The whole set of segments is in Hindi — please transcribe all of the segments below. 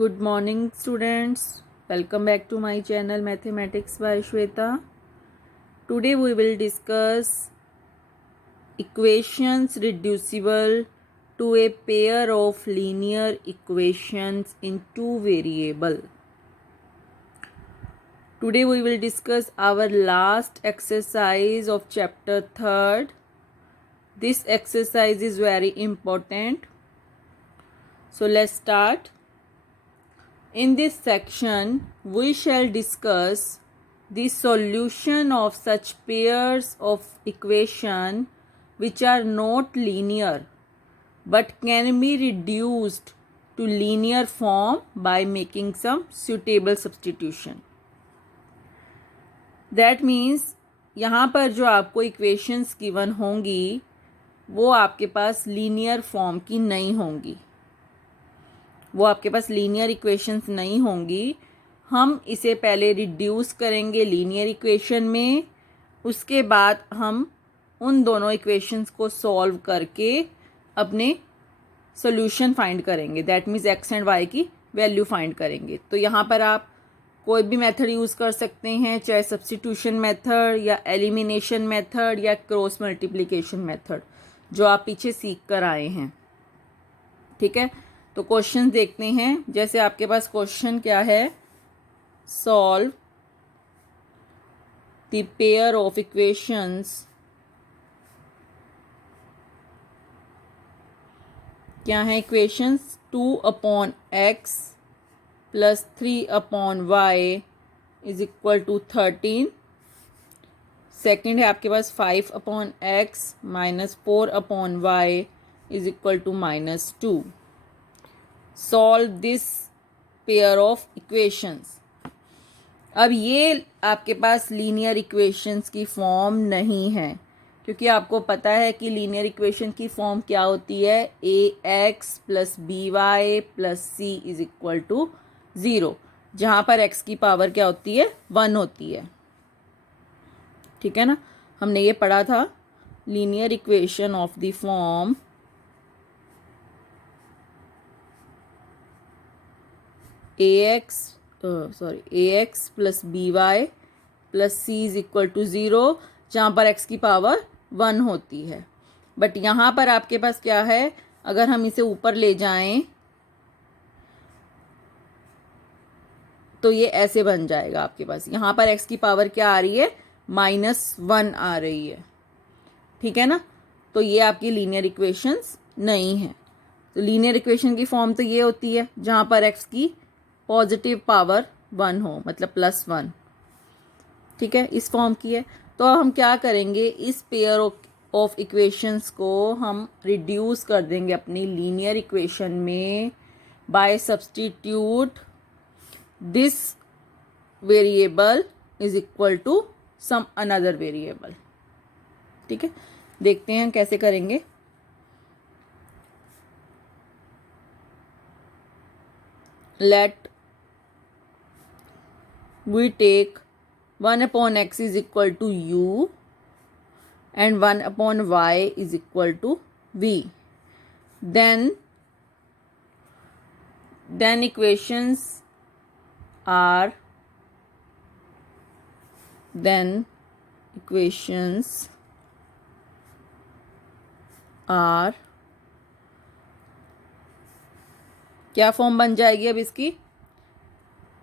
Good morning students. Welcome back to my channel Mathematics by Shweta. Today we will discuss equations reducible to a pair of linear equations in two variable. Today we will discuss our last exercise of chapter 3rd. This exercise is very important. So let's start. In this section, we shall discuss the solution of such pairs of equation which are not linear but can be reduced to linear form by making some suitable substitution. That means यहाँ पर जो आपको equations given होंगी वो आपके पास linear form की नहीं होंगी, वो आपके पास लीनियर इक्वेशंस नहीं होंगी. हम इसे पहले रिड्यूस करेंगे लीनियर इक्वेशन में, उसके बाद हम उन दोनों इक्वेशंस को सॉल्व करके अपने सोल्यूशन फाइंड करेंगे. That means X and Y की वैल्यू फाइंड करेंगे. तो यहाँ पर आप कोई भी मेथड यूज़ कर सकते हैं, चाहे सब्स्टिट्यूशन मेथड या एलिमिनेशन मेथड या क्रॉस मल्टीप्लिकेशन मेथड, जो आप पीछे सीख कर आए हैं. ठीक है, तो क्वेश्चन देखते हैं. जैसे आपके पास क्वेश्चन क्या है, solve the pair of equations. क्या है equations? 2/x plus 3/y is equal to 13. Second है आपके पास 5/x minus 4/y is equal to -2. Solve this pair of equations. अब ये आपके पास लीनियर इक्वेशंस की फॉर्म नहीं है, क्योंकि आपको पता है कि लीनियर इक्वेशन की फॉर्म क्या होती है, ax plus by plus c is equal to 0, जहाँ पर x की पावर क्या होती है, 1 होती है. ठीक है ना, हमने ये पढ़ा था. Linear equation of the form ax plus by plus c is equal to 0, जहाँ पर x की पावर 1 होती है. बट यहाँ पर आपके पास क्या है, अगर हम इसे ऊपर ले जाएं तो ये ऐसे बन जाएगा. आपके पास यहाँ पर x की पावर क्या आ रही है, -1 आ रही है. ठीक है ना, तो ये आपकी लीनियर इक्वेशंस नहीं है. तो लीनियर इक्वेशन की फॉर्म तो ये होती है जहाँ पर x की पॉजिटिव पावर 1 हो, मतलब +1. ठीक है, इस फॉर्म की है. तो हम क्या करेंगे, इस पेयर ऑफ इक्वेशंस को हम रिड्यूस कर देंगे अपनी लीनियर इक्वेशन में by substitute this variable is equal to some another variable. ठीक है, देखते हैं कैसे करेंगे. Let we take 1/x is equal to u and 1/y is equal to v. Then equations are क्या फॉर्म बन जाएगी अब इसकी.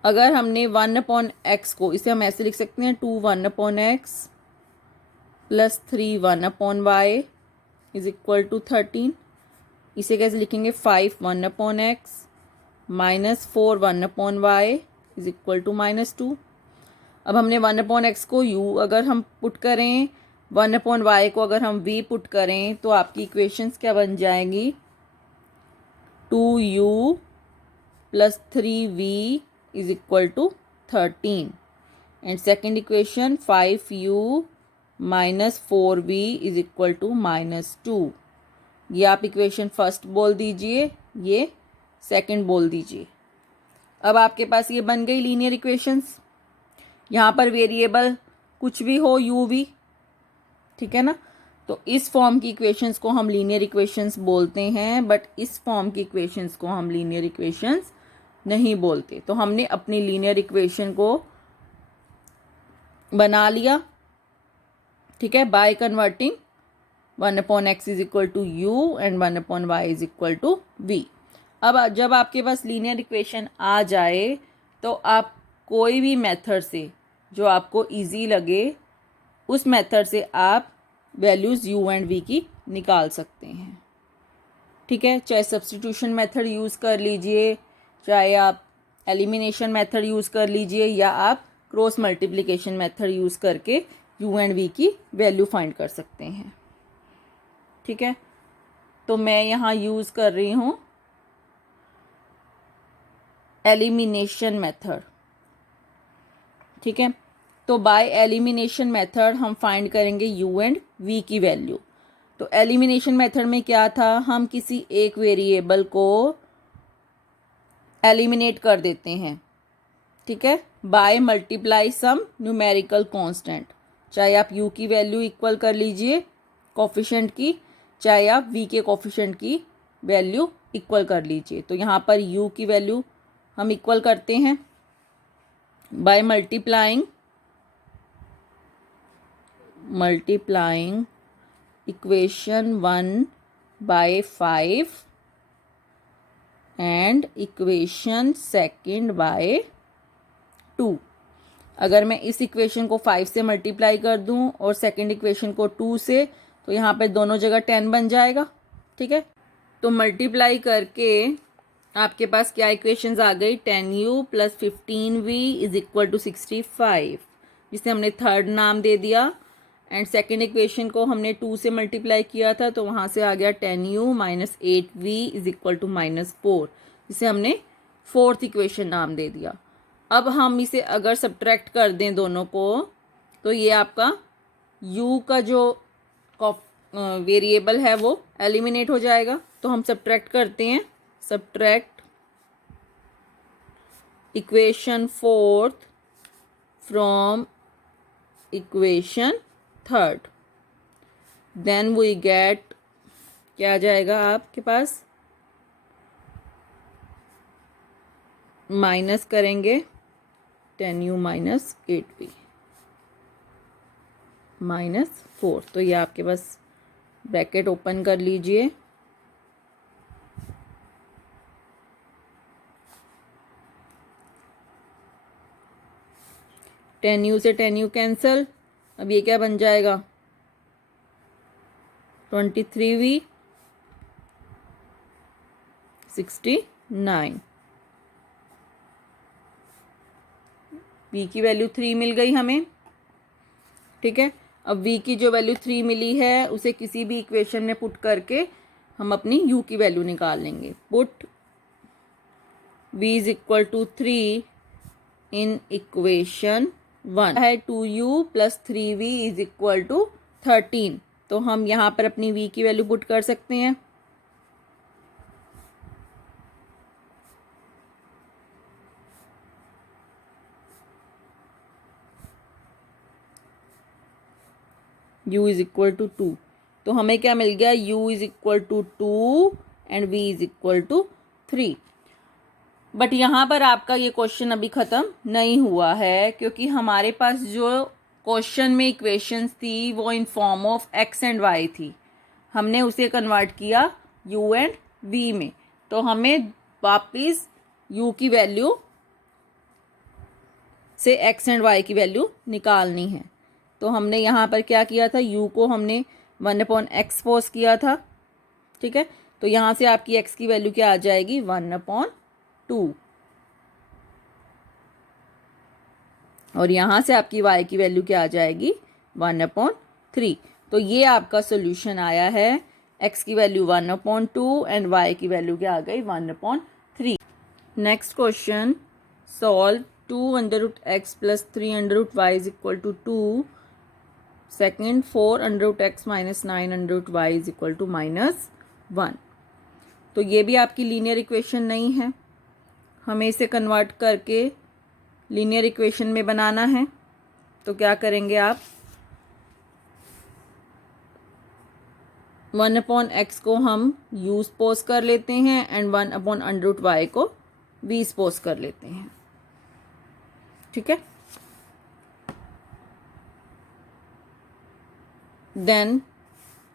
अगर हमने 1/x को, इसे हम ऐसे लिख सकते हैं 2 1/x plus 3 1/y is equal to 13. इसे कैसे लिखेंगे, 5 1/x minus 4 1/y is equal to -2. अब हमने 1/x को u अगर हम पुट करें, 1/y को अगर हम v पुट करें, तो आपकी इक्वेशंस क्या बन जाएंगी, 2u plus 3v is equal to 13. And second equation 5u minus 4v is equal to -2. ये आप इक्वेशन फर्स्ट बोल दीजिए, ये सेकंड बोल दीजिए. अब आपके पास ये बन गई लीनियर इक्वेशंस. यहाँ पर वेरिएबल कुछ भी हो, u v. ठीक है ना, तो इस फॉर्म की इक्वेशंस को हम लीनियर इक्वेशंस बोलते हैं, बट इस फॉर्म की इक्वेशंस को हम लीनियर इक्वेशंस नहीं बोलते। तो हमने अपनी लीनियर इक्वेशन को बना लिया, ठीक है, by converting 1/x is equal to u and 1/y is equal to v। अब जब आपके पास लीनियर इक्वेशन आ जाए तो आप कोई भी मेथड से जो आपको इजी लगे उस मेथड से आप वैल्यूज़ u एंड v की निकाल सकते हैं, ठीक है। चाहे सब्स्टिट्यूशन मेथड यूज़ कर लीजिए, चाहे आप एलिमिनेशन मेथड यूज़ कर लीजिए, या आप क्रॉस मल्टीप्लिकेशन मेथड यूज़ करके u एंड v की वैल्यू फाइंड कर सकते हैं, ठीक है। तो मैं यहाँ यूज़ कर रही हूँ एलिमिनेशन मेथड, ठीक है। तो बाय एलिमिनेशन मेथड हम फाइंड करेंगे u एंड v की वैल्यू। तो एलिमिनेशन मेथड में क्या था, हम किसी एक वेरिएबल को एलिमिनेट कर देते हैं, ठीक है, by multiply some numerical constant. चाहे आप u की वैल्यू इक्वल कर लीजिए कोफिशिएंट की, चाहे आप v के कोफिशिएंट की वैल्यू इक्वल कर लीजिए। तो यहाँ पर u की वैल्यू हम इक्वल करते हैं by multiplying equation 1 by 5 and equation second by 2। अगर मैं इस इक्वेशन को 5 से मल्टीप्लाई कर दूं और सेकंड इक्वेशन को 2 से, तो यहाँ पे दोनों जगह 10 बन जाएगा, ठीक है। तो मल्टीप्लाई करके आपके पास क्या इक्वेशंस आ गई, 10u plus 15v is equal to 65, जिसे हमने थर्ड नाम दे दिया। एंड सेकेंड इक्वेशन को हमने 2 से मल्टीप्लाई किया था, तो वहाँ से आ गया 10u minus 8v is equal to -4, जिसे हमने फोर्थ इक्वेशन नाम दे दिया। अब हम इसे अगर सब्ट्रैक्ट कर दें दोनों को, तो ये आपका u का जो वेरिएबल है वो एलिमिनेट हो जाएगा। तो हम सब्ट्रैक्ट करते हैं, subtract equation fourth from equation third, then we get, क्या आ जाएगा आपके पास, माइनस करेंगे 10u माइनस 8v -4। तो ये आपके पास ब्रैकेट ओपन कर लीजिए, टेन यू से 10u कैंसल। अब ये क्या बन जाएगा, 23v 69। v की वैल्यू 3 मिल गई हमें, ठीक है। अब v की जो वैल्यू 3 मिली है उसे किसी भी इक्वेशन में पुट करके हम अपनी u की वैल्यू निकाल लेंगे। Put v is equal to 3 in equation 1 है, 2u plus 3v is equal to 13। तो हम यहाँ पर अपनी v की वैल्यू पुट कर सकते हैं। u इज इक्वल टू 2, तो हमें क्या मिल गया, u is equal to 2 and v is equal to 3। But यहाँ पर आपका ये क्वेश्चन अभी ख़त्म नहीं हुआ है, क्योंकि हमारे पास जो क्वेश्चन में इक्वेशंस थी वो in form of x and y थी। हमने उसे कन्वर्ट किया u एंड v में। तो हमें वापस u की वैल्यू से x एंड y की वैल्यू निकालनी है। तो हमने यहाँ पर क्या किया था, u को हमने 1/x पोज किया था, ठीक है। तो यहाँ से आपकी x की वैल्यू क्या आ जाएगी, 1/2, और यहाँ से आपकी y की वैल्यू क्या आ जाएगी, 1/3। तो ये आपका सोल्यूशन आया है, x की वैल्यू 1/2 एंड y की वैल्यू क्या आ गई, 1/3। Next question, solve 2√x plus 3√y is equal to 2। Second, 4√x minus 9√y is equal to -1। तो ये भी आपकी लीनियर इक्वेशन नहीं है, हमें इसे कन्वर्ट करके लीनियर इक्वेशन में बनाना है। तो क्या करेंगे आप, 1/x को हम u पोज कर लेते हैं एंड 1/√y को v सपोज कर लेते हैं, ठीक है। Then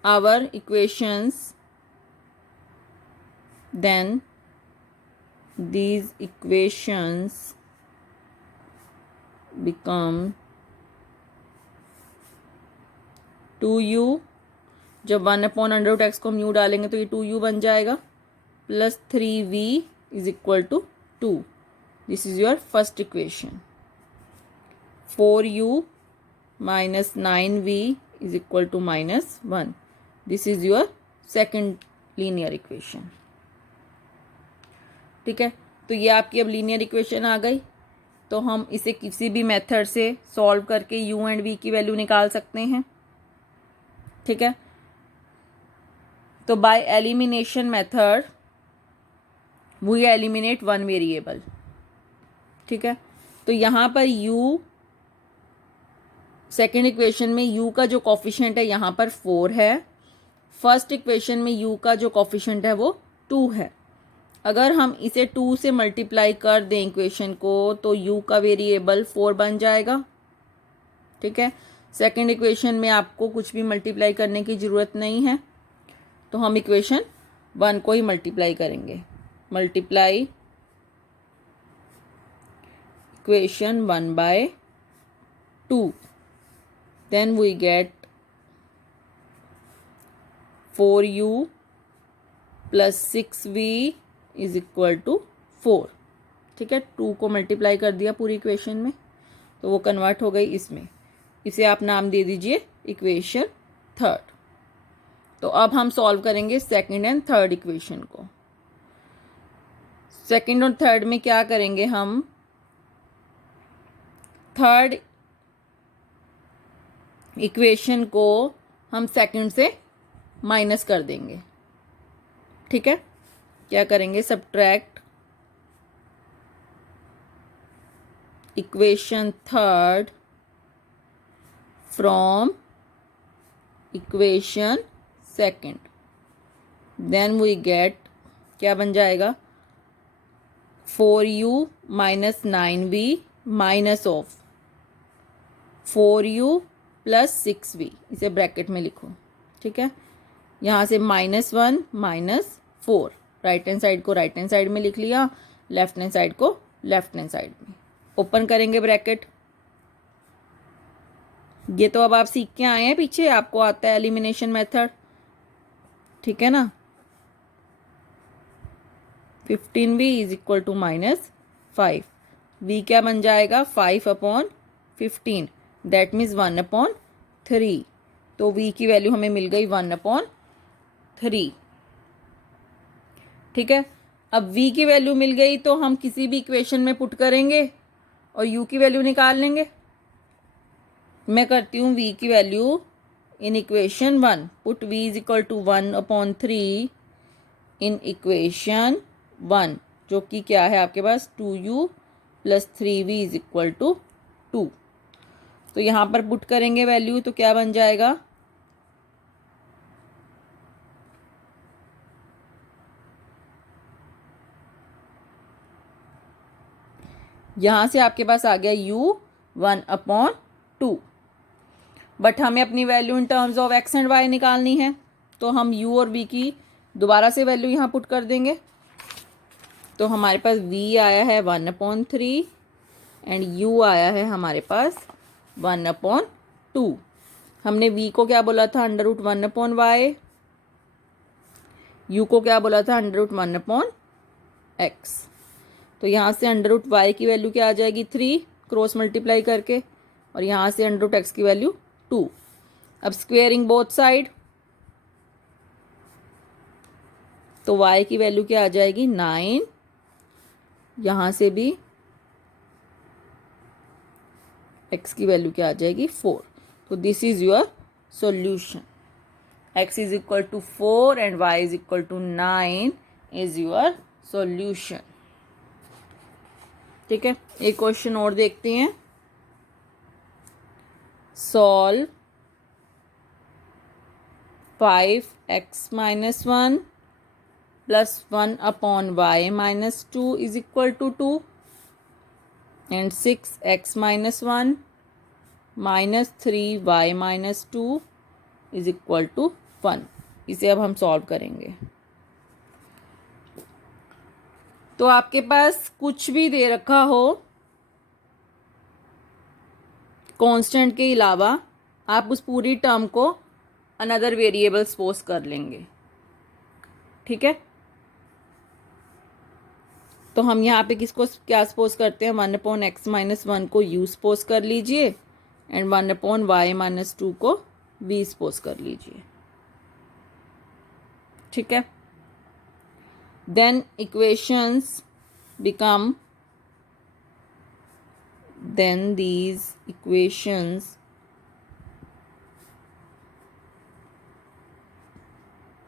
our equations, then these equations become 2u, जब 1/√x को हम u डालेंगे तो ये 2u बन जाएगा, plus 3v is equal to 2. This is your first equation. 4u minus 9v is equal to -1. This is your second linear equation, ठीक है। तो ये आपकी अब लीनियर इक्वेशन आ गई। तो हम इसे किसी भी मेथड से सॉल्व करके u एंड v की वैल्यू निकाल सकते हैं, ठीक है। तो by elimination method we eliminate one variable, ठीक है। तो यहाँ पर u, सेकेंड इक्वेशन में u का जो कॉफिशिएंट है यहाँ पर 4 है, फर्स्ट इक्वेशन में u का जो कॉफिशिएंट है वो 2 है। अगर हम इसे 2 से मल्टीप्लाई कर दें इक्वेशन को तो u का वेरिएबल 4 बन जाएगा, ठीक है। सेकंड इक्वेशन में आपको कुछ भी मल्टीप्लाई करने की ज़रूरत नहीं है, तो हम इक्वेशन 1 को ही मल्टीप्लाई करेंगे. Multiply equation 1 by 2, then we get 4u plus 6v is equal to 4. ठीक है, 2 को मल्टीप्लाई कर दिया पूरी इक्वेशन में तो वो कन्वर्ट हो गई इसमें. इसे आप नाम दे दीजिए इक्वेशन थर्ड. तो अब हम सॉल्व करेंगे सेकंड एंड थर्ड इक्वेशन को. सेकंड और थर्ड में क्या करेंगे हम, थर्ड इक्वेशन को हम सेकंड से माइनस कर देंगे. ठीक है, क्या करेंगे, subtract equation third from equation second. Then we get, क्या बन जाएगा, 4u minus 9v minus of 4u plus 6v. इसे ब्रैकेट में लिखो. ठीक है, यहाँ से -1 माइनस 4, राइट हैंड साइड को राइट हैंड साइड में लिख लिया, लेफ्ट हैंड साइड को लेफ्ट हैंड साइड में. ओपन करेंगे ब्रैकेट. ये तो अब आप सीख के आए हैं, पीछे आपको आता है एलिमिनेशन मेथड. ठीक है ना. 15v is equal to -5. v क्या बन जाएगा, 5/15, दैट मीन्स 1/3. तो v की वैल्यू हमें मिल गई 1/3. ठीक है, अब v की वैल्यू मिल गई तो हम किसी भी इक्वेशन में पुट करेंगे और u की वैल्यू निकाल लेंगे. मैं करती हूँ v की value in equation 1. Put v is equal to 1/3 in equation 1, जो कि क्या है आपके पास 2u plus 3v is equal to 2. तो यहाँ पर पुट करेंगे वैल्यू तो क्या बन जाएगा, यहाँ से आपके पास आ गया u 1/2. बट हमें अपनी value in terms of x and y निकालनी है, तो हम u और v की दोबारा से वैल्यू यहाँ पुट कर देंगे. तो हमारे पास v आया है 1/3 एंड u आया है हमारे पास 1/2. हमने v को क्या बोला था, √1/y, u को क्या बोला था, √1/x. तो यहाँ से √y की वैल्यू क्या आ जाएगी, 3 क्रॉस मल्टीप्लाई करके, और यहाँ से √x की वैल्यू 2. अब स्क्वेयरिंग बोथ साइड, तो y की वैल्यू क्या आ जाएगी, 9. यहाँ से भी x की वैल्यू क्या आ जाएगी, 4. तो this is your solution. x is equal to 4 and y is equal to 9 is your solution. ठीक है, एक क्वेश्चन और देखते हैं. Solve 5x - 1 plus 1 upon y minus 2 is equal to 2 and 6x minus 1 minus 3y minus 2 is equal to 1। इसे अब हम सॉल्व करेंगे। तो आपके पास कुछ भी दे रखा हो कांस्टेंट के अलावा, आप उस पूरी टर्म को अनदर वेरिएबल सपोज कर लेंगे। ठीक है, तो हम यहाँ पे किसको क्या सपोज करते हैं, 1 अपॉन एक्स माइनस 1 को u सपोज कर लीजिए एंड 1 अपॉन वाई माइनस 2 को v सपोज कर लीजिए। ठीक है, then equations become, then these equations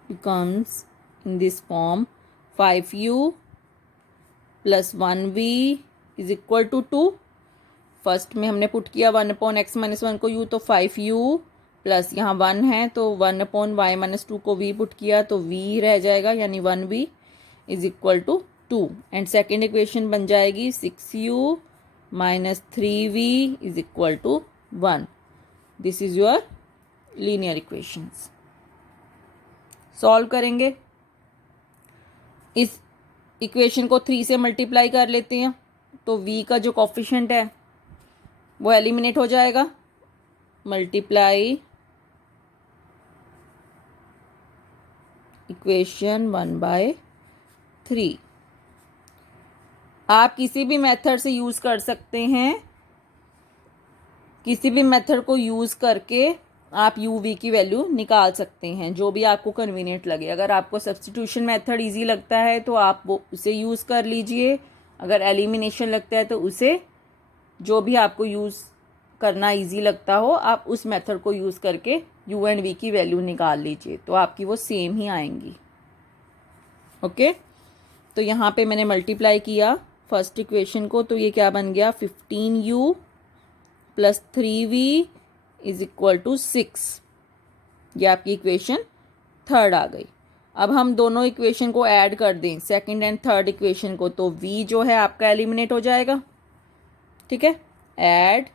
becomes in this form 5u plus 1v is equal to 2। First में हमने पुट किया 1 अपॉन एक्स माइनस 1 को u, तो 5u प्लस यहाँ 1 है तो 1 अपॉन वाई माइनस 2 को v पुट किया तो v रह जाएगा, यानी 1v is equal to 2। And second equation बन जाएगी 6u minus 3v is equal to 1। This is your linear equations. Solve करेंगे, इस इक्वेशन को 3 से मल्टीप्लाई कर लेते हैं तो v का जो कोफिशिएंट है वो एलिमिनेट हो जाएगा। Multiply equation 1/3। आप किसी भी मेथड से यूज़ कर सकते हैं, किसी भी मेथड को यूज़ करके आप u v की वैल्यू निकाल सकते हैं, जो भी आपको कन्वीनियंट लगे। अगर आपको सब्स्टिट्यूशन मेथड इजी लगता है तो आप वो उसे यूज़ कर लीजिए, अगर एलिमिनेशन लगता है तो उसे, जो भी आपको यूज़ करना इजी लगता हो आप उस मेथड को यूज़ करके u एंड v की वैल्यू निकाल लीजिए, तो आपकी वो सेम ही आएंगी। ओके, तो यहाँ पे मैंने मल्टीप्लाई किया फर्स्ट इक्वेशन को, तो ये क्या बन गया 15u plus 3v is equal to 6। ये आपकी इक्वेशन थर्ड आ गई। अब हम दोनों इक्वेशन को ऐड कर दें, सेकंड एंड थर्ड इक्वेशन को, तो v जो है आपका एलिमिनेट हो जाएगा। ठीक है, add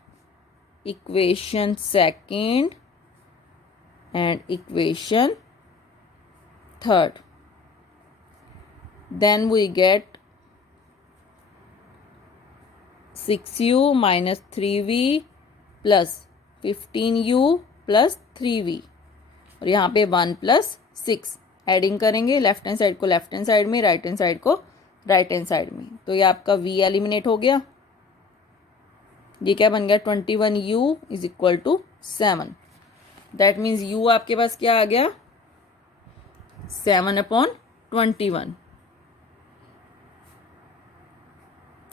equation second and equation third, then we get 6u minus 3v plus 15u plus 3v और यहाँ पे 1 प्लस 6 एडिंग करेंगे, लेफ्ट हैंड साइड को लेफ्ट हैंड साइड में, राइट हैंड साइड को राइट हैंड साइड में, तो ये आपका v एलिमिनेट हो गया। ये क्या बन गया 21u is equal to 7। That means u आपके पास क्या आ गया 7 अपॉन 21,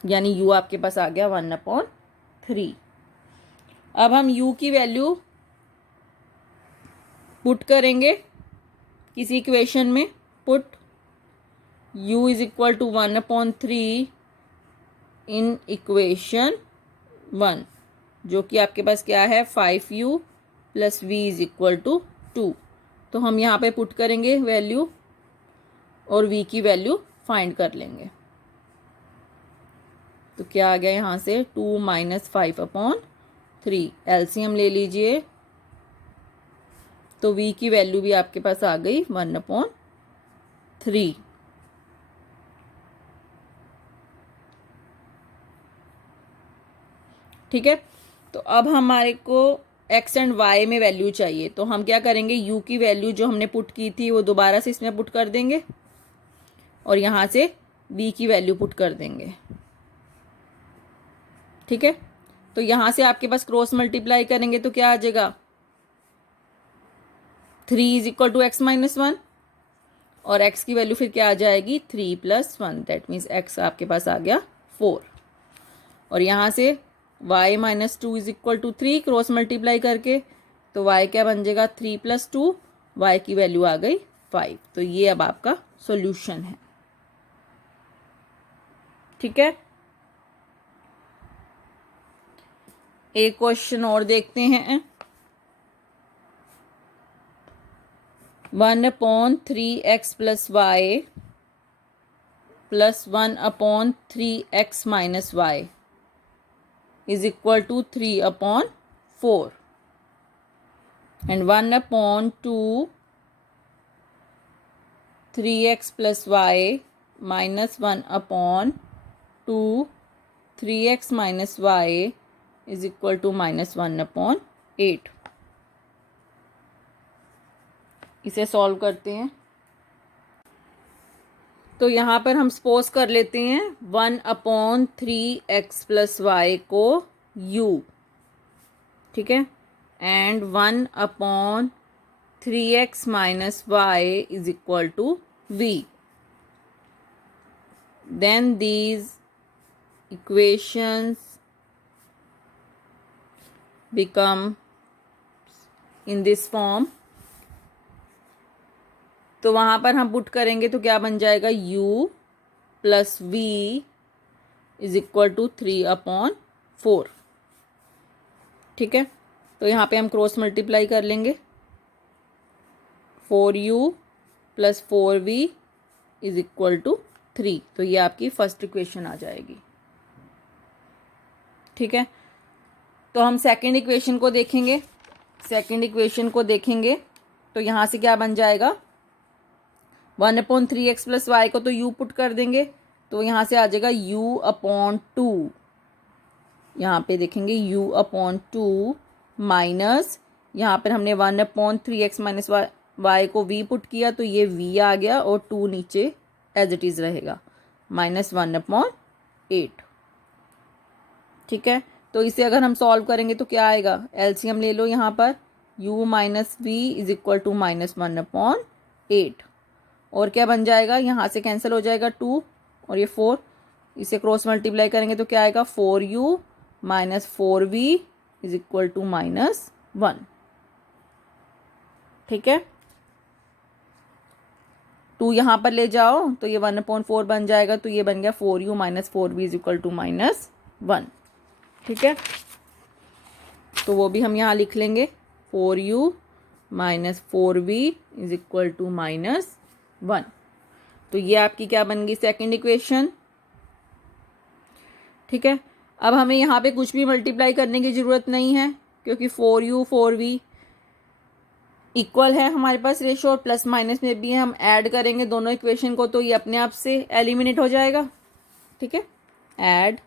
यानी u आपके पास आ गया 1/3। अब हम u की वैल्यू पुट करेंगे किसी इक्वेशन में, put u is equal to 1/3 in equation 1, जो कि आपके पास क्या है 5u plus v is equal to 2। तो हम यहाँ पे पुट करेंगे वैल्यू और v की वैल्यू फाइंड कर लेंगे। तो क्या आ गया यहाँ से 2 माइनस 5/3, एलसीएम ले लीजिए, तो v की वैल्यू भी आपके पास आ गई 1/3। ठीक है, तो अब हमारे को x एंड y में वैल्यू चाहिए, तो हम क्या करेंगे u की वैल्यू जो हमने पुट की थी वो दोबारा से इसमें पुट कर देंगे और यहाँ से v की वैल्यू पुट कर देंगे। ठीक है, तो यहाँ से आपके पास क्रॉस मल्टीप्लाई करेंगे तो क्या आ जाएगा 3 is equal to x minus 1 और x की वैल्यू फिर क्या आ जाएगी 3 प्लस 1, दैट मीन्स x आपके पास आ गया 4। और यहाँ से y minus 2 is equal to 3 cross multiply करके, तो y क्या बन जाएगा 3 प्लस 2, y की वैल्यू आ गई 5। तो ये अब आपका सॉल्यूशन है। ठीक है, एक क्वेश्चन और देखते हैं। 1/3x plus y plus 1/3x minus y is equal to 3/4 and 1/2 3x plus y minus 1/2 3x minus y is equal to minus 1/8। इसे सॉल्व करते हैं। तो यहाँ पर हम सपोज कर लेते हैं 1/3x प्लस वाई को u, ठीक है, and 1/3x minus y is equal to v। Then these equations become in this form. तो वहाँ पर हम पुट करेंगे तो क्या बन जाएगा, u plus v is equal to 3/4, ठीक है। तो यहाँ पे हम क्रॉस मल्टीप्लाई कर लेंगे, 4u plus 4v is equal to 3। तो ये आपकी फर्स्ट इक्वेशन आ जाएगी, ठीक है। तो हम सेकंड इक्वेशन को देखेंगे। सेकंड इक्वेशन को देखेंगे तो यहाँ से क्या बन जाएगा, 1/3x प्लस वाई को तो u पुट कर देंगे, तो यहाँ से आ जाएगा u/2। यहाँ पे देखेंगे u/2 माइनस, यहाँ पर हमने 1/3x माइनस वाई को v पुट किया तो ये v आ गया और 2 नीचे एज इट इज़ रहेगा, माइनस 1/8, ठीक है। तो इसे अगर हम सॉल्व करेंगे तो क्या आएगा, एलसीएम ले लो यहाँ पर, u minus v is equal to minus 1/8 और क्या बन जाएगा, यहाँ से कैंसिल हो जाएगा 2 और ये 4, इसे क्रॉस मल्टीप्लाई करेंगे तो क्या आएगा, 4u minus 4v is equal to minus 1, ठीक है। 2 यहाँ पर ले जाओ तो ये 1/4 बन जाएगा, तो ये बन गया 4u minus 4v is equal to minus 1, ठीक है। तो वो भी हम यहाँ लिख लेंगे, 4u minus 4v is equal to minus 1। तो ये आपकी क्या बन गई, सेकेंड इक्वेशन, ठीक है। अब हमें यहाँ पे कुछ भी मल्टीप्लाई करने की ज़रूरत नहीं है क्योंकि 4u 4v इक्वल है हमारे पास रेशो और प्लस माइनस में भी है। हम ऐड करेंगे दोनों इक्वेशन को तो ये अपने आप से एलिमिनेट हो जाएगा, ठीक है। Add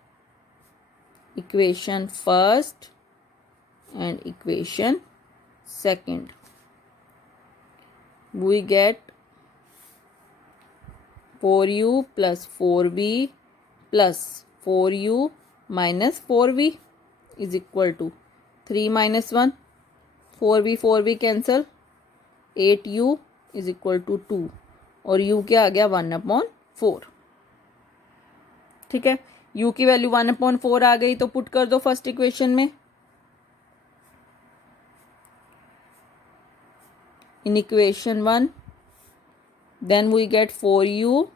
equation first and equation second, we get 4u plus 4v plus 4u minus 4v is equal to 3 minus 1, 4v cancel, 8u is equal to 2 और u क्या आ गया 1/4, ठीक है। u की वैल्यू 1/4 आ गई तो पुट कर दो फर्स्ट इक्वेशन में। In equation 1 then we get 4u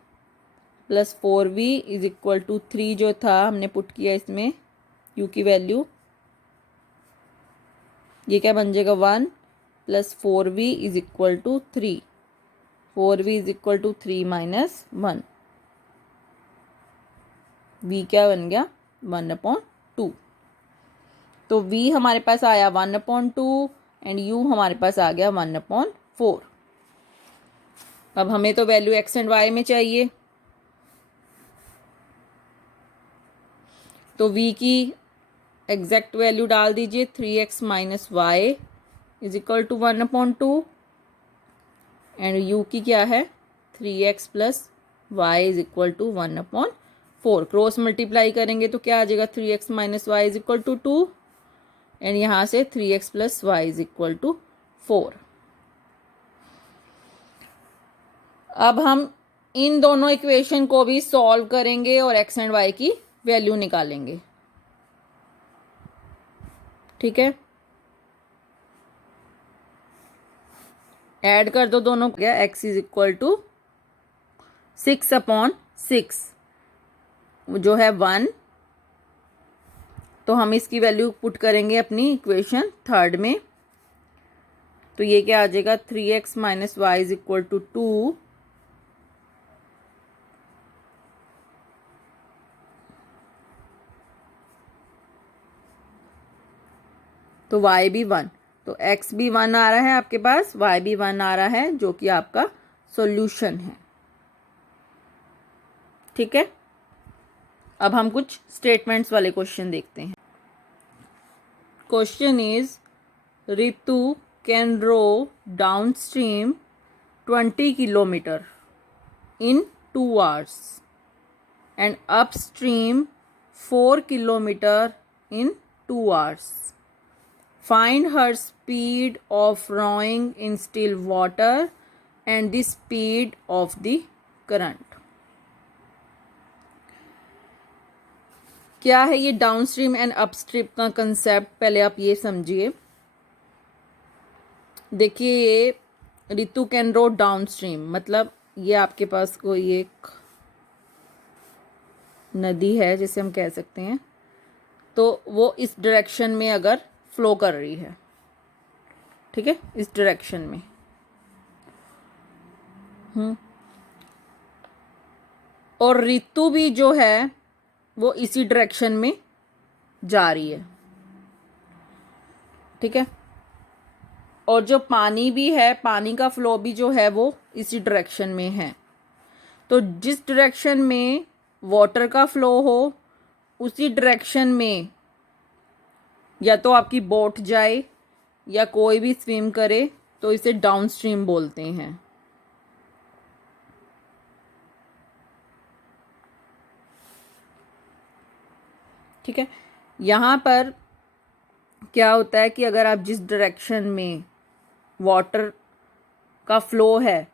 plus 4v is equal to 3 जो था हमने पुट किया इसमें u की वैल्यू, ये क्या बन जाएगा 1 plus 4v is equal to 3, 4v is equal to 3 minus 1, v क्या बन गया 1/2। तो v हमारे पास आया 1/2 एंड u हमारे पास आ गया 1/4। अब हमें तो वैल्यू x एंड y में चाहिए, तो v की एग्जैक्ट वैल्यू डाल दीजिए, 3x minus y is equal to 1/2 and u की क्या है 3x plus y is equal to 1/4। Cross multiply करेंगे तो क्या आ जाएगा, 3x minus y is equal to 2 and यहाँ से 3x plus y is equal to 4। अब हम इन दोनों इक्वेशन को भी सॉल्व करेंगे और x एंड y की वैल्यू निकालेंगे, ठीक है। ऐड कर दो दोनों, क्या x इज इक्वल टू 6/6 जो है 1, तो हम इसकी वैल्यू पुट करेंगे अपनी इक्वेशन थर्ड में, तो ये क्या आ जाएगा 3x minus y is equal to 2 तो y भी 1, तो x भी 1 आ रहा है आपके पास, y भी 1 आ रहा है, जो कि आपका सॉल्यूशन है। ठीक है, अब हम कुछ स्टेटमेंट्स वाले क्वेश्चन देखते हैं। Question is Ritu can row downstream 20 kilometre in 2 hours and upstream 4 kilometer in 2 hours. Find her speed of rowing in still water and the speed of the current. क्या है ये डाउनस्ट्रीम एंड अपस्ट्रीम का कंसेप्ट, पहले आप ये समझिए। देखिए ये रितु कैन रो डाउनस्ट्रीम, मतलब ये आपके पास कोई एक नदी है जिसे हम कह सकते हैं, तो वो इस डायरेक्शन में अगर फ्लो कर रही है, ठीक है, इस डायरेक्शन में, और रितु भी जो है वो इसी डायरेक्शन में जा रही है, ठीक है, और जो पानी भी है, पानी का फ्लो भी जो है वो इसी डायरेक्शन में है। तो जिस डायरेक्शन में वाटर का फ्लो हो उसी डायरेक्शन में या तो आपकी बोट जाए या कोई भी स्विम करे, तो इसे डाउनस्ट्रीम बोलते हैं। ठीक है, यहाँ पर क्या होता है कि अगर आप जिस डायरेक्शन में वाटर का फ्लो है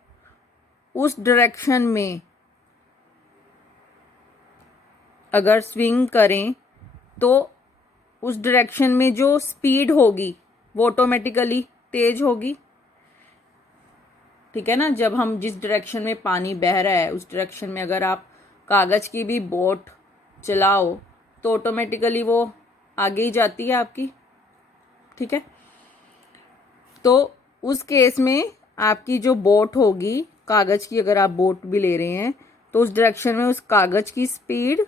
उस डायरेक्शन में अगर स्विंग करें तो उस डायरेक्शन में जो स्पीड होगी वो ऑटोमेटिकली तेज होगी। ठीक है ना, जब हम जिस डायरेक्शन में पानी बह रहा है उस डायरेक्शन में अगर आप कागज़ की भी बोट चलाओ तो ऑटोमेटिकली वो आगे ही जाती है आपकी। ठीक है, तो उस केस में आपकी जो बोट होगी, कागज़ की अगर आप बोट भी ले रहे हैं, तो उस डायरेक्शन में उस कागज़ की स्पीड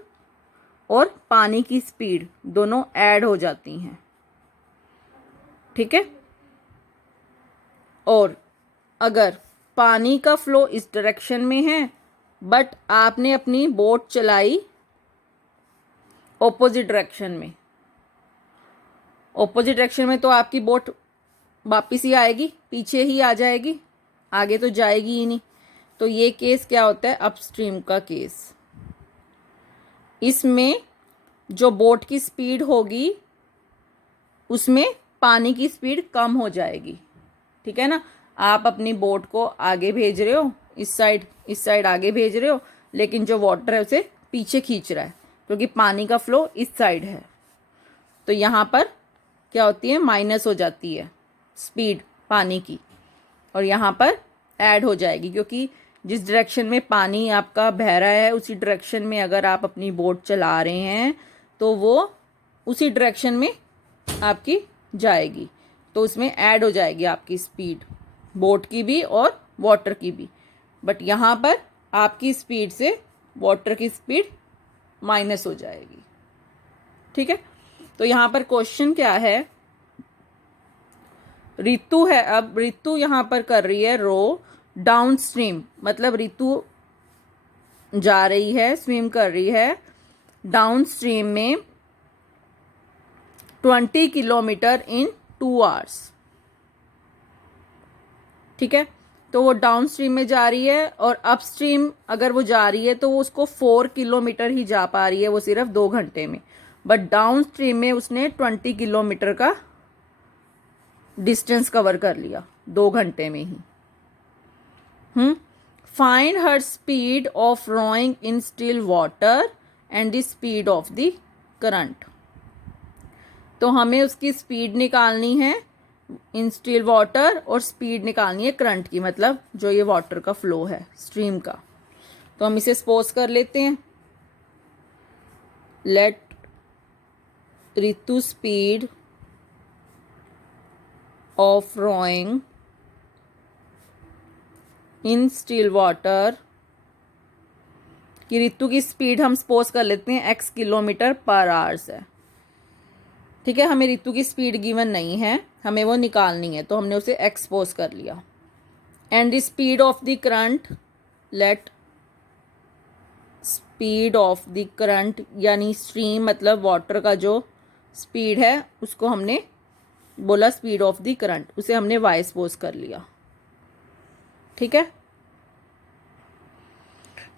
और पानी की स्पीड दोनों ऐड हो जाती हैं। ठीक है, और अगर पानी का फ्लो इस डायरेक्शन में है बट आपने अपनी बोट चलाई ऑपोजिट डायरेक्शन में, ऑपोजिट डायरेक्शन में तो आपकी बोट वापिस ही आएगी, पीछे ही आ जाएगी, आगे तो जाएगी ही नहीं। तो ये केस क्या होता है, अपस्ट्रीम का केस। इसमें जो बोट की स्पीड होगी उसमें पानी की स्पीड कम हो जाएगी। ठीक है ना, आप अपनी बोट को आगे भेज रहे हो, इस साइड आगे भेज रहे हो, लेकिन जो वाटर है उसे पीछे खींच रहा है क्योंकि पानी का फ्लो इस साइड है। तो यहाँ पर क्या होती है, माइनस हो जाती है स्पीड पानी की, और यहाँ पर ऐड हो जाएगी क्योंकि जिस डायरेक्शन में पानी आपका बह रहा है उसी डायरेक्शन में अगर आप अपनी बोट चला रहे हैं तो वो उसी डायरेक्शन में आपकी जाएगी, तो उसमें ऐड हो जाएगी आपकी स्पीड, बोट की भी और वाटर की भी। बट यहाँ पर आपकी स्पीड से वाटर की स्पीड माइनस हो जाएगी। ठीक है, तो यहाँ पर क्वेश्चन क्या है, रितु है, अब रितु यहाँ पर कर रही है रो डाउन स्ट्रीम, मतलब रितु जा रही है, स्विम कर रही है डाउन स्ट्रीम में 20 किलोमीटर इन 2 आवर्स। ठीक है, तो वो डाउन स्ट्रीम में जा रही है और अप स्ट्रीम अगर वो जा रही है तो वो उसको 4 किलोमीटर ही जा पा रही है, वो सिर्फ 2 घंटे में। बट डाउन स्ट्रीम में उसने 20 किलोमीटर का डिस्टेंस कवर कर लिया 2 घंटे में ही। Find her speed of rowing in still water and the speed of the current. तो हमें उसकी स्पीड निकालनी है इन स्टिल वाटर और स्पीड निकालनी है करंट की, मतलब जो ये वाटर का फ्लो है स्ट्रीम का। तो हम इसे सपोज कर लेते हैं, let Ritu speed of rowing in still water, कि रितु की स्पीड हम सपोज कर लेते हैं x किलोमीटर पर आवर्स है। ठीक है, हमें ऋतु की स्पीड गिवन नहीं है, हमें वो निकालनी है, तो हमने उसे एक्सपोज कर लिया। And the speed of the current, let speed of the current यानी स्ट्रीम मतलब वाटर का जो स्पीड है उसको हमने बोला स्पीड ऑफ द करंट, उसे हमने वाई सपोज कर लिया। ठीक है,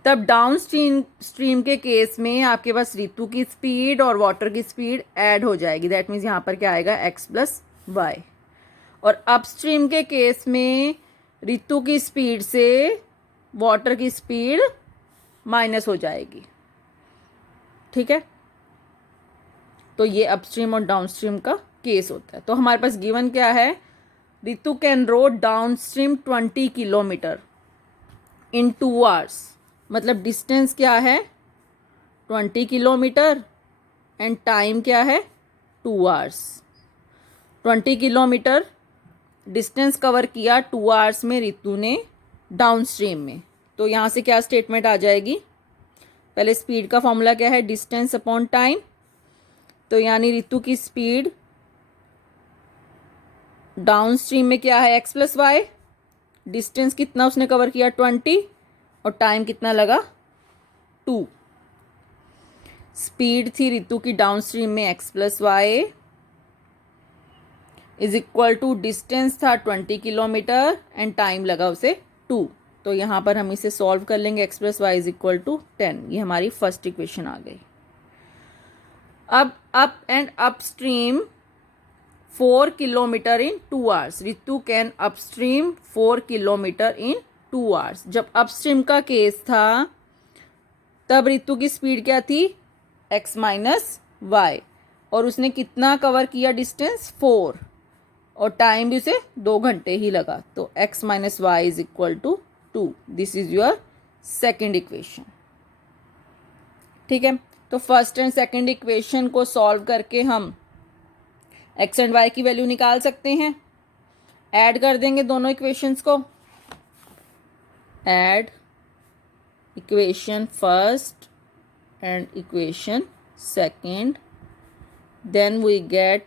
तब डाउन स्ट्रीम के केस में आपके पास ऋतु की स्पीड और वाटर की स्पीड ऐड हो जाएगी। दैट मीन्स यहाँ पर क्या आएगा, x प्लस वाई। और अपस्ट्रीम के केस में ऋतु की स्पीड से वाटर की स्पीड माइनस हो जाएगी। ठीक है, तो ये अपस्ट्रीम और डाउनस्ट्रीम का केस होता है। तो हमारे पास गिवन क्या है, Ritu can row downstream 20 kilometre in 2 hours. मतलब डिस्टेंस क्या है 20 किलोमीटर एंड टाइम क्या है 2 आवर्स। 20 किलोमीटर डिस्टेंस कवर किया 2 आवर्स में ऋतु ने डाउनस्ट्रीम में। तो यहाँ से क्या स्टेटमेंट आ जाएगी, पहले स्पीड का फॉर्मूला क्या है, डिस्टेंस अपॉन टाइम। तो यानी ऋतु की स्पीड डाउनस्ट्रीम में क्या है, x प्लस वाई। डिस्टेंस कितना उसने कवर किया 20 और टाइम कितना लगा 2। स्पीड थी ऋतु की डाउनस्ट्रीम में x plus y is equal to distance था 20 किलोमीटर एंड टाइम लगा उसे 2। तो यहाँ पर हम इसे सॉल्व कर लेंगे, x plus y is equal to 10। ये हमारी फर्स्ट इक्वेशन आ गई। अब up and upstream 4 kilometre in 2 hours. Ritu can upstream 4 kilometre in 2 hours. जब अपस्ट्रीम का केस था तब ऋतु की स्पीड क्या थी, x माइनस वाई, और उसने कितना कवर किया डिस्टेंस 4, और टाइम भी उसे 2 घंटे ही लगा। तो x minus y is equal to 2। This is your second equation. ठीक है, तो फर्स्ट एंड सेकेंड इक्वेशन को सॉल्व करके हम x एंड y की वैल्यू निकाल सकते हैं। ऐड कर देंगे दोनों इक्वेशंस को। Add equation first and equation second, then we get,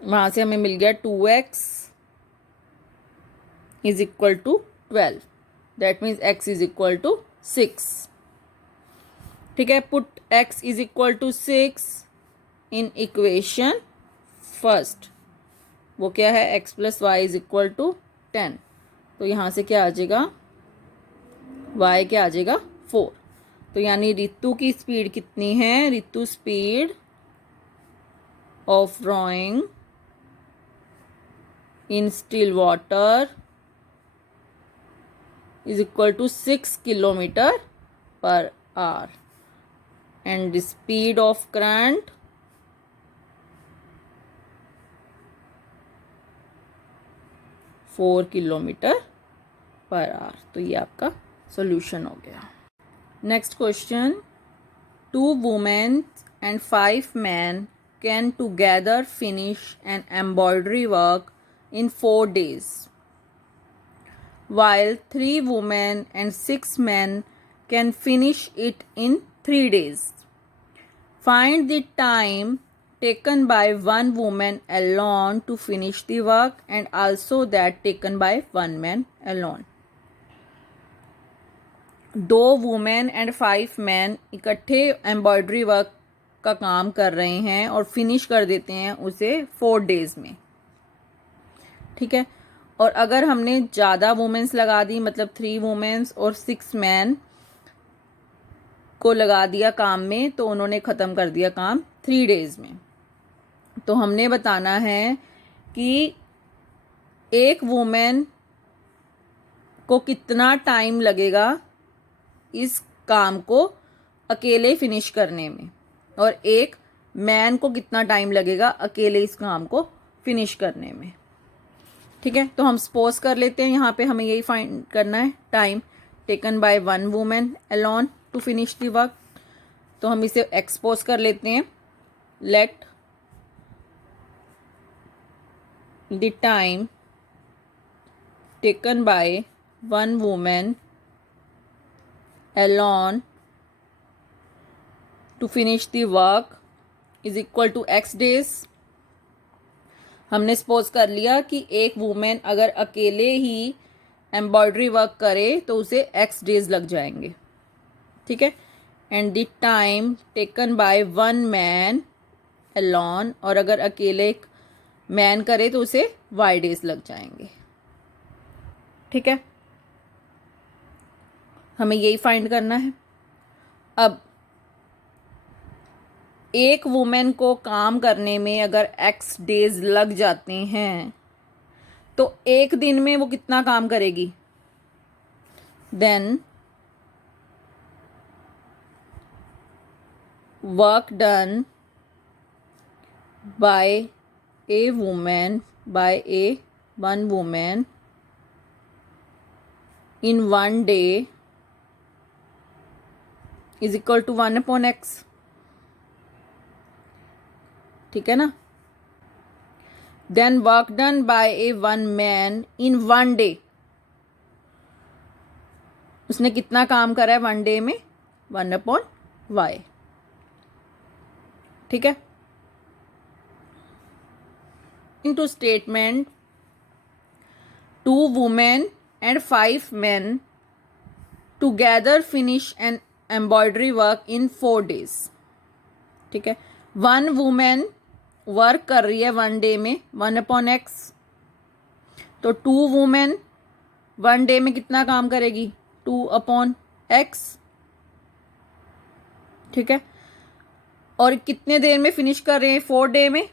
वहां से हमें मिल गया 2x is equal to 12। That means x is equal to 6। ठीक है, put x is equal to 6 in equation first. वो क्या है, x plus y is equal to 10। तो यहाँ से क्या आ जाएगा, y क्या आ जाएगा 4। तो यानी ऋतु की स्पीड कितनी है, Ritu speed of rowing in still water is equal to 6 kilometre per hour and the speed of current four kilometre per hour. तो ये आपका सॉल्यूशन हो गया। Next question, 2 women and 5 men can together finish an embroidery work in 4 days, while 3 women and 6 men can finish it in 3 days. Find the time taken by one woman alone to finish the work and also that taken by one man alone. 2 women and 5 man इकट्ठे एम्ब्रॉयडरी वर्क का काम कर रहे हैं और फिनिश कर देते हैं उसे 4 डेज में। ठीक है, और अगर हमने ज़्यादा वुमेन्स लगा दी, मतलब 3 वुमेन्स और 6 मैन को लगा दिया काम में, तो उन्होंने ख़त्म कर दिया काम 3 डेज में। तो हमने बताना है कि एक वुमेन को कितना टाइम लगेगा इस काम को अकेले फिनिश करने में, और एक मैन को कितना टाइम लगेगा अकेले इस काम को फिनिश करने में। ठीक है, तो हम सपोज कर लेते हैं, यहाँ पे हमें यही फाइंड करना है, time taken by one women alone to finish the work. तो हम इसे एक्सपोज कर लेते हैं, let the time taken by one women alone to finish the work is equal to x days. हमने सपोज कर लिया कि एक वुमेन अगर अकेले ही एम्ब्रॉयडरी वर्क करे तो उसे एक्स डेज लग जाएंगे, ठीक है। And the time taken by one man alone, और अगर अकेले एक मैन करे तो उसे वाई डेज लग जाएंगे, ठीक है। हमें यही फाइंड करना है। अब एक वुमेन को काम करने में अगर एक्स डेज लग जाते हैं तो एक दिन में वो कितना काम करेगी? Then work done by a women, by a one women in one day is equal to 1/x, ठीक है ना। Then work done by a one man in one day, उसने कितना काम करा है वन डे में? 1/y, ठीक है। Into statement 2 women and 5 men together finish an embroidery work in 4 days, ठीक है। 1 वुमेन वर्क कर रही है वन डे में 1/x, तो 2 वुमेन वन डे में कितना काम करेगी? 2/x, ठीक है। और कितने देर में फिनिश कर रहे हैं? 4 डे में,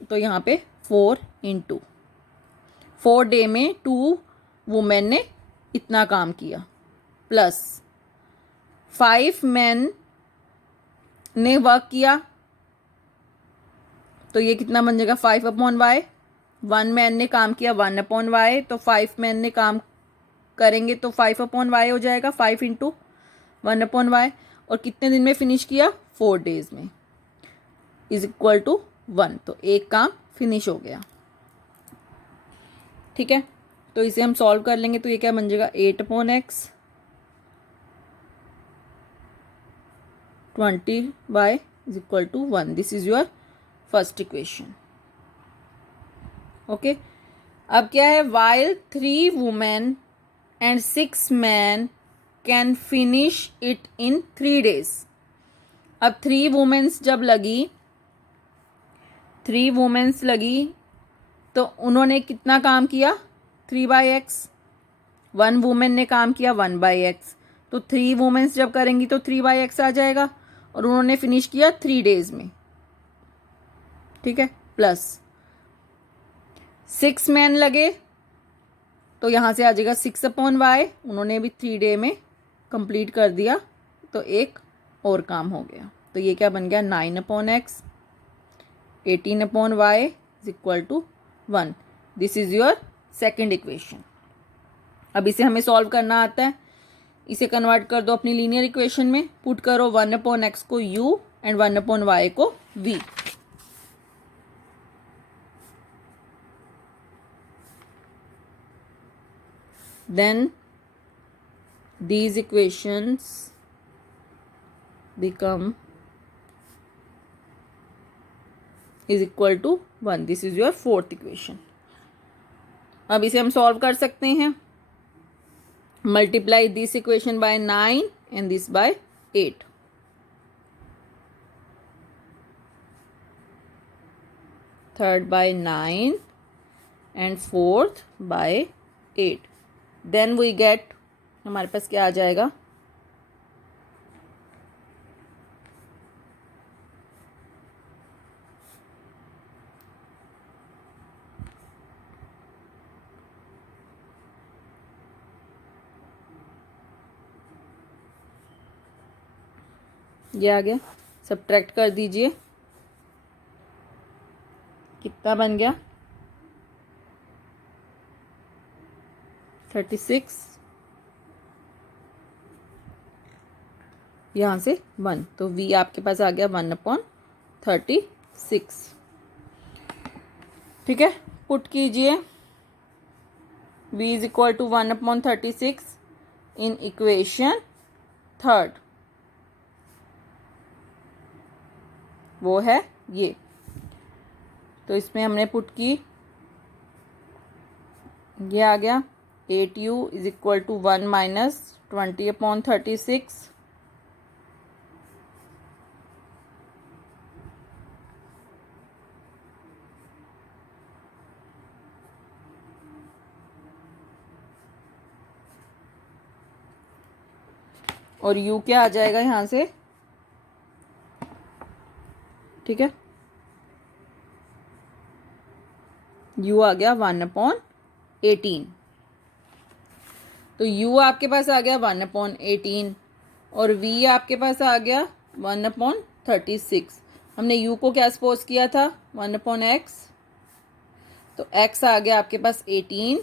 तो यहाँ पे 4 डे में 2 वुमेन ने इतना काम किया, प्लस 5 मैन ने वर्क किया, तो ये कितना बन जाएगा? 5/y। 1 मैन ने काम किया 1/y, तो 5 मैन ने काम करेंगे तो 5/y हो जाएगा, 5 × 1/y। और कितने दिन में फिनिश किया? 4 डेज में, इज इक्वल टू 1, तो एक काम फिनिश हो गया, ठीक है। तो इसे हम सॉल्व कर लेंगे, तो ये क्या बन जाएगा? 8/x 20y is equal to 1। This is your first equation, okay. अब क्या है? While 3 women and 6 man can finish it in 3 days. अब 3 वुमेन्स जब लगी, 3 वुमेन्स लगी तो उन्होंने कितना काम किया? 3/x। 1 वुमेन ने काम किया 1/x, तो 3 वुमेन्स जब करेंगी तो 3/x आ जाएगा, और उन्होंने फिनिश किया 3 डेज में, ठीक है। प्लस 6 मैन लगे, तो यहाँ से आ जाएगा 6/y, उन्होंने भी 3 डे में कंप्लीट कर दिया, तो एक और काम हो गया। तो ये क्या बन गया? 9/x 18/y is equal to 1। This is your second equation. अब इसे हमें सॉल्व करना आता है, इसे कन्वर्ट कर दो अपनी लीनियर इक्वेशन में। पुट करो 1/x को u एंड 1/y को v। Then these equations become is equal to 1. This is your fourth equation. अब इसे हम सॉल्व कर सकते हैं। Multiply this equation by 9 and this by 8। Third by 9 and fourth by 8। Then we get, हमारे पास क्या आ जाएगा? ये आ गया, सब्ट्रैक्ट कर दीजिए, कितना बन गया? 36, यहाँ से 1, तो v आपके पास आ गया 1/36, ठीक है। पुट कीजिए v is equal to 1/36 in equation third. वो है ये। तो इसमें हमने पुट की, ये आ गया 8u is equal to 1 minus 20/36। और u क्या आ जाएगा यहाँ से, ठीक है, u आ गया 1/18। तो u आपके पास आ गया 1/18 और v आपके पास आ गया 1/36। हमने u को क्या सपोज किया था, 1/x, तो x आ गया आपके पास 18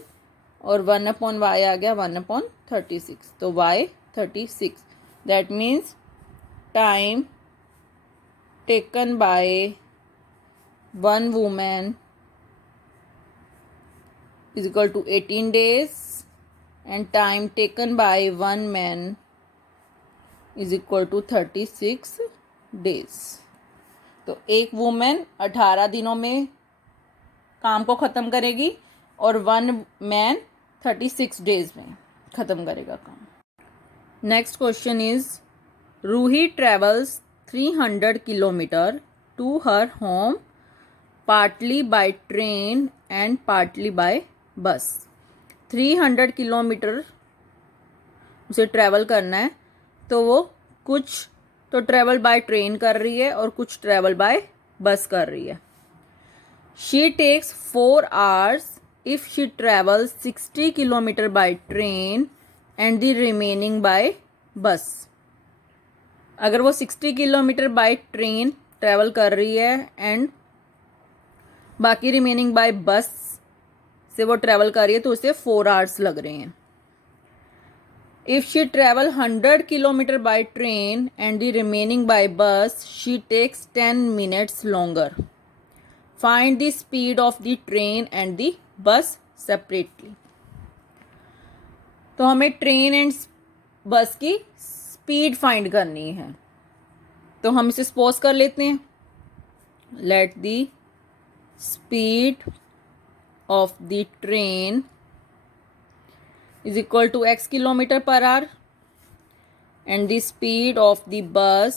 और 1/y आ गया 1/36, तो y 36। That means time taken by one women is equal to 18 days and time taken by one man is equal to 36 days। तो एक वुमेन 18 दिनों में काम को ख़त्म करेगी और वन मैन 36 डेज में ख़त्म करेगा काम। Next question is, Ruhi travels 300 kilometre to her home partly by train and partly by bus. 300 kilometre उसे ट्रैवल करना है, तो वो कुछ तो ट्रैवल बाय ट्रेन कर रही है और कुछ ट्रैवल बाय बस कर रही है। She takes 4 hours if she travel 60 kilometre by train and the remaining by bus. अगर वो 60 किलोमीटर बाय ट्रेन ट्रैवल कर रही है एंड बाकी रिमेनिंग बाय बस से वो ट्रैवल कर रही है, तो उसे 4 hours लग रहे हैं। If she travel 100 kilometre by train and the remaining by bus she takes 10 minutes longer. Find the speed of the train and the bus separately. तो हमें ट्रेन एंड बस की स्पीड फाइंड करनी है, तो हम इसे सपोज कर लेते हैं। Let the speed of the train is equal to x kilometer per hour and the speed of the bus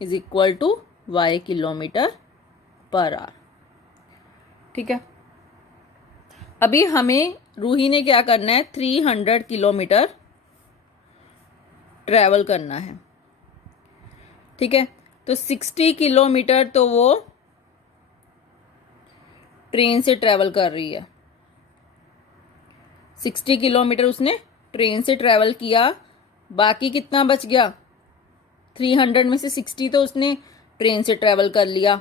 is equal to y kilometer per hour। ठीक है, अभी हमें रूही ने क्या करना है, 300 किलोमीटर ट्रैवल करना है। ठीक है, तो 60 किलोमीटर तो वो ट्रेन से ट्रैवल कर रही है। 60 किलोमीटर उसने ट्रेन से ट्रैवल किया, बाकी कितना बच गया, 300 में से 60 तो उसने ट्रेन से ट्रैवल कर लिया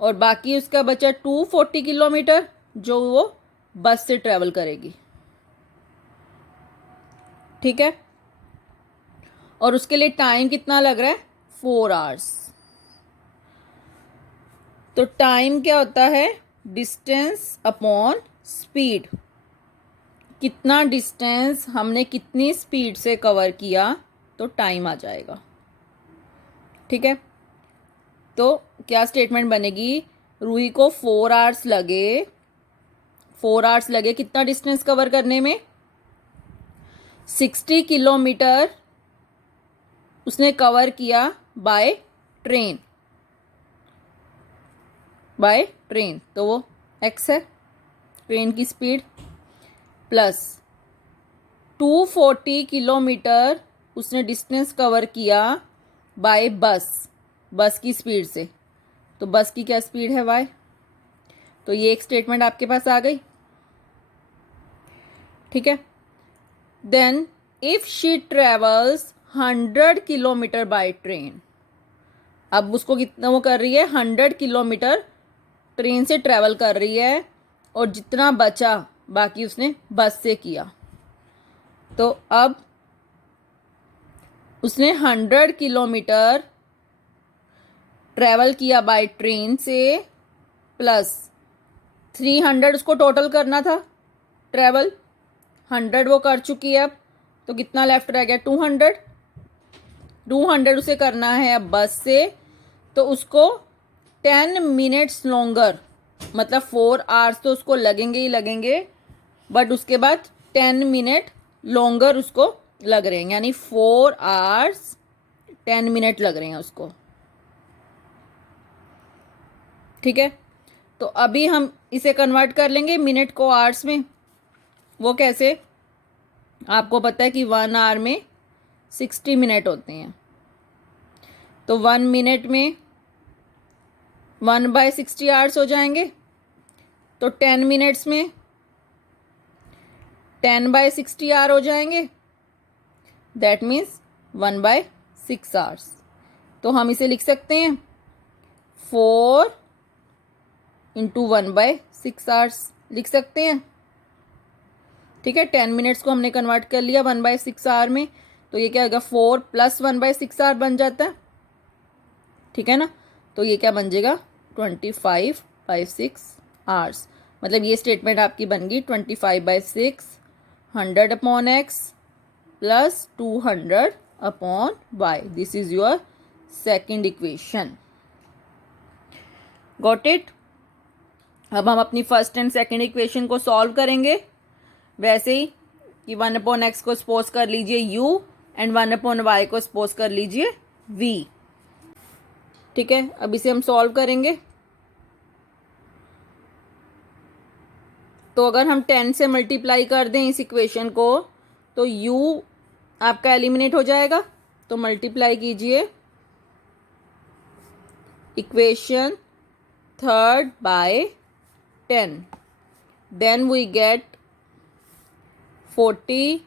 और बाकी उसका बचा 240 किलोमीटर जो वो बस से ट्रैवल करेगी। ठीक है, और उसके लिए टाइम कितना लग रहा है, 4 hours। तो टाइम क्या होता है, डिस्टेंस अपॉन स्पीड। कितना डिस्टेंस हमने कितनी स्पीड से कवर किया तो टाइम आ जाएगा। ठीक है, तो क्या स्टेटमेंट बनेगी, रूही को 4 hours लगे, 4 hours लगे कितना डिस्टेंस कवर करने में, 60 किलोमीटर उसने कवर किया बाय ट्रेन, बाय ट्रेन, तो वो x है ट्रेन की स्पीड, प्लस 240 किलोमीटर उसने डिस्टेंस कवर किया बाय बस, बस की स्पीड से, तो बस की क्या स्पीड है y। तो ये एक स्टेटमेंट आपके पास आ गई। ठीक है, then if she travels 100 kilometre by train, अब उसको कितना वो कर रही है, 100 किलोमीटर ट्रेन से ट्रैवल कर रही है और जितना बचा बाकी उसने बस से किया। तो अब उसने 100 किलोमीटर ट्रैवल किया बाय ट्रेन से, प्लस 300 उसको टोटल करना था ट्रैवल, 100 वो कर चुकी है, अब तो कितना लेफ्ट रह गया, 200 उसे करना है अब बस से, तो उसको 10 मिनट्स लॉन्गर, मतलब 4 आवर्स तो उसको लगेंगे ही लगेंगे, बट उसके बाद 10 मिनट लॉन्गर उसको लग रहे हैं, यानी 4 आवर्स 10 मिनट लग रहे हैं उसको। ठीक है, तो अभी हम इसे कन्वर्ट कर लेंगे मिनट को आवर्स में। वो कैसे? आपको पता है कि 1 आवर में 60 मिनट होते हैं, तो 1 मिनट में 1/60 आवर्स हो जाएंगे। तो 10 मिनट्स में 10/60 आवर हो जाएंगे, दैट मीन्स 1/6 आवर्स। तो हम इसे लिख सकते हैं 4 इंटू 1/6 आवर्स लिख सकते हैं। ठीक है, 10 मिनट्स को हमने कन्वर्ट कर लिया 1/6 आवर में, तो ये क्या होगा 4 + 1/6 आवर बन जाता है। ठीक है ना, तो ये क्या बन जाएगा 25/6 आवर्स। मतलब ये स्टेटमेंट आपकी बन गई 25/6 100/x plus 200/y। This is your second equation. Got it? अब हम अपनी फर्स्ट एंड सेकेंड इक्वेशन को सॉल्व करेंगे वैसे ही कि 1/x को सपोज कर लीजिए u एंड 1/y को सपोज कर लीजिए v। ठीक है, अब इसे हम सॉल्व करेंगे। तो अगर हम 10 से मल्टीप्लाई कर दें इस इक्वेशन को तो u आपका एलिमिनेट हो जाएगा। तो मल्टीप्लाई कीजिए equation third by 10, then we get 40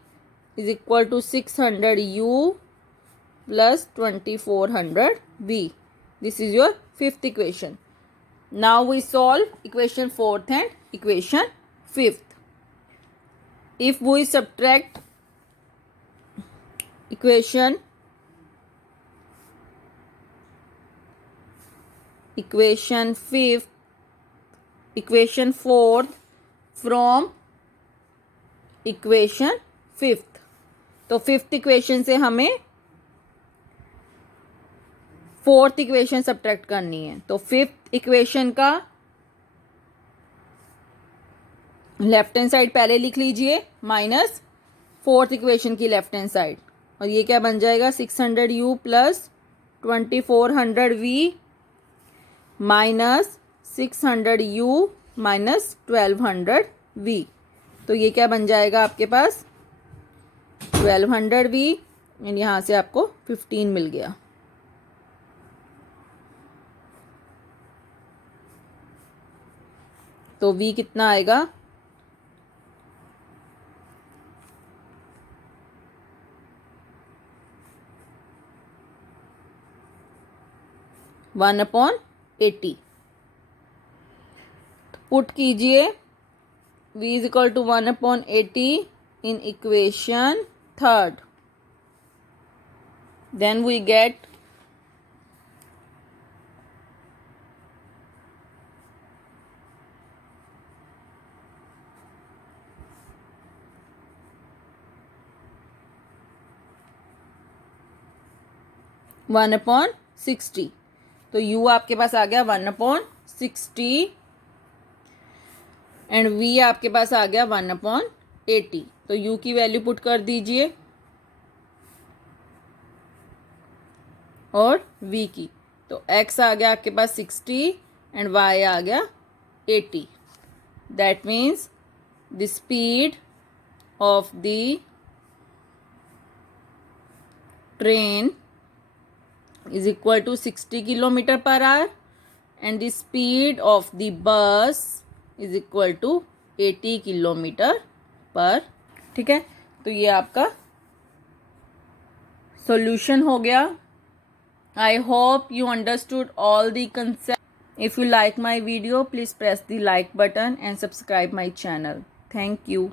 is equal to 600 u plus 2400 v. This is your fifth equation. Now we solve equation fourth and equation fifth. If we subtract equation fifth, equation fourth from equation fifth, तो फिफ्थ इक्वेशन से हमें फोर्थ इक्वेशन सब्ट्रैक्ट करनी है। तो फिफ्थ इक्वेशन का लेफ्ट हैंड साइड पहले लिख लीजिए माइनस फोर्थ इक्वेशन की लेफ्ट हैंड साइड, और ये क्या बन जाएगा 600u plus 2400v minus 600u minus 1200v। तो ये क्या बन जाएगा आपके पास 1200v, एंड यहाँ से आपको 15 मिल गया। तो v कितना आएगा 1/80। पुट कीजिए v is equal to 1/80 in equation third, then we get one upon 60। तो u आपके पास आ गया 1/60 एंड v आपके पास आ गया 1/80। तो u की वैल्यू पुट कर दीजिए और v की, तो x आ गया आपके पास 60 एंड y आ गया 80। That means the speed of the train is equal to 60 kilometre per hour and the speed of the bus is equal to 80 kilometre पर। ठीक है, तो ये आपका सॉल्यूशन हो गया। I hope you understood all the concept. If you like my video, please press the like button and subscribe my channel. Thank you.